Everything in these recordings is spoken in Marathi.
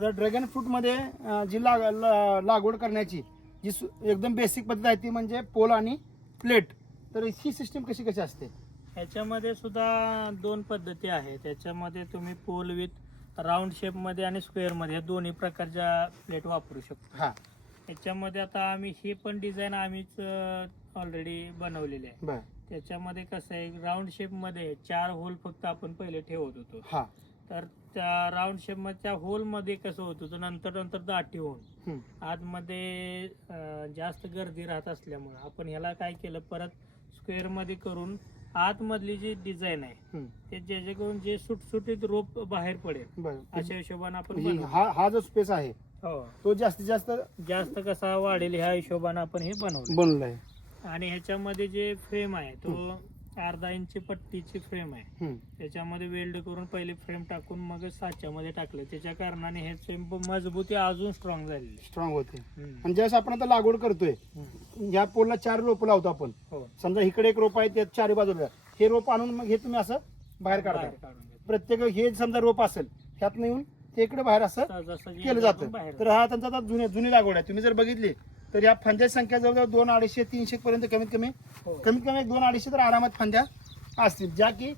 तर ड्रॅगन फ्रूटमध्ये जी लाग ला- लागवड करण्याची जी एकदम बेसिक पद्धत आहे ती म्हणजे पोल आणि प्लेट. तर ही सिस्टीम कशी कशी असते? ह्याच्यामध्ये सुद्धा दोन पद्धती आहेत. त्याच्यामध्ये तुम्ही पोल विथ राऊंड शेपमध्ये आणि स्क्वेअरमध्ये या दोन्ही प्रकारच्या प्लेट वापरू शकतो. हा. त्याच्यामध्ये आता आम्ही ही पण डिझाईन आम्हीच ऑलरेडी बनवलेली आहे. त्याच्यामध्ये कसं आहे राऊंड शेपमध्ये चार होल फक्त आपण पहिले ठेवत होतो. हा. तर त्या राऊंड त्या होलमध्ये कसं होत होतं नंतर नंतर दाटी होऊन. आतमध्ये जास्त गर्दी राहत असल्यामुळे आपण ह्याला काय केलं परत स्क्वेअरमध्ये करून आतमधली जी डिझाईन आहे. ते जेणेकरून जे सुटसुटीत रोप बाहेर पडेल अशा हिशोबाने आपण ही- जो स्पेस आहे हो. तो जास्तीत जास्त जास्त कसा वाढेल ह्या हिशोबाने आपण हे बनवलं आहे आणि ह्याच्यामध्ये जे फ्रेम आहे तो अर्धा इंची पट्टीची फ्रेम आहे. त्याच्यामध्ये वेल्ड करून पहिले फ्रेम टाकून मग साच्यामध्ये टाकलं. त्याच्या कारणाने हे फ्रेम मजबूती अजून स्ट्रॉंग झालेली स्ट्रॉंग होते. आणि ज्यावेळेस आपण आता लागवड करतोय. या पोलला चार रोप लावतो आपण. हो. समजा इकडे एक रोप आहे त्यात चारी बाजूला हे रोप आणून मग हे तुम्ही असं बाहेर काढता. प्रत्येक हे समजा रोप असेल ह्यात येऊन ते इकडे बाहेर असं केलं जातं. तर हा त्यांचा जुने जुनी लागवड आहे. तुम्ही जर बघितली तर या फांद्याची संख्या जवळजवळ दोन अडीचशे तीनशे पर्यंत कमीत कमी. हो. कमीत कमी एक दोन अडीचशे तर आरामात फांद्या असतील. ज्या की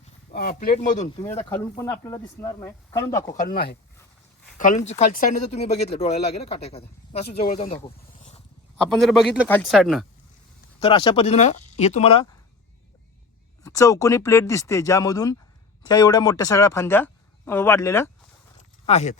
प्लेट मधून तुम्ही आता खालून पण आपल्याला दिसणार नाही. खालून दाखव खालून आहे. खालून खालच्या साईडनं जर तुम्ही बघितलं डोळ्याला लागेल ना काटा एखादा. असं जवळ जाऊन दाखव. आपण जर बघितलं खालच्या साईडनं तर अशा पद्धतीनं हे तुम्हाला चौकोनी प्लेट दिसते ज्यामधून त्या एवढ्या मोठ्या सगळ्या फांद्या वाढलेल्या आहेत.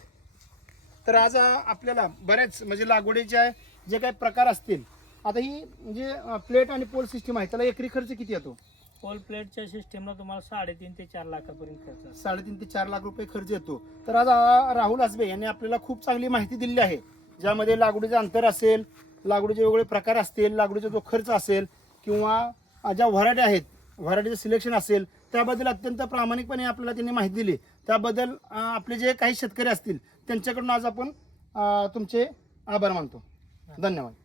तर आज आपल्याला बऱ्याच म्हणजे लागवडीच्या जे काही प्रकार असतील आता ही जे प्लेट आणि पोल सिस्टीम आहे त्याला एकरी खर्च किती येतो? पोल प्लेटच्या सिस्टीमला तुम्हाला साडेतीन ते चार लाखापर्यंत खर्च. साडेतीन ते चार लाख रुपये खर्च येतो. तर आज राहुल आसबे यांनी आपल्याला खूप चांगली माहिती दिलेली आहे ज्यामध्ये लागवडीचं अंतर असेल लागवडीचे वेगवेगळे प्रकार असतील लागवडीचा जो खर्च असेल किंवा ज्या व्हरायटी आहेत व्हरायटीचं सिलेक्शन असेल त्याबद्दल अत्यंत प्रामाणिकपणे आपल्याला त्यांनी माहिती दिली. त्याबद्दल आपले जे काही शेतकरी असतील त्यांच्याकडून आज आपण तुमचे आभार मानतो. धन्यवाद.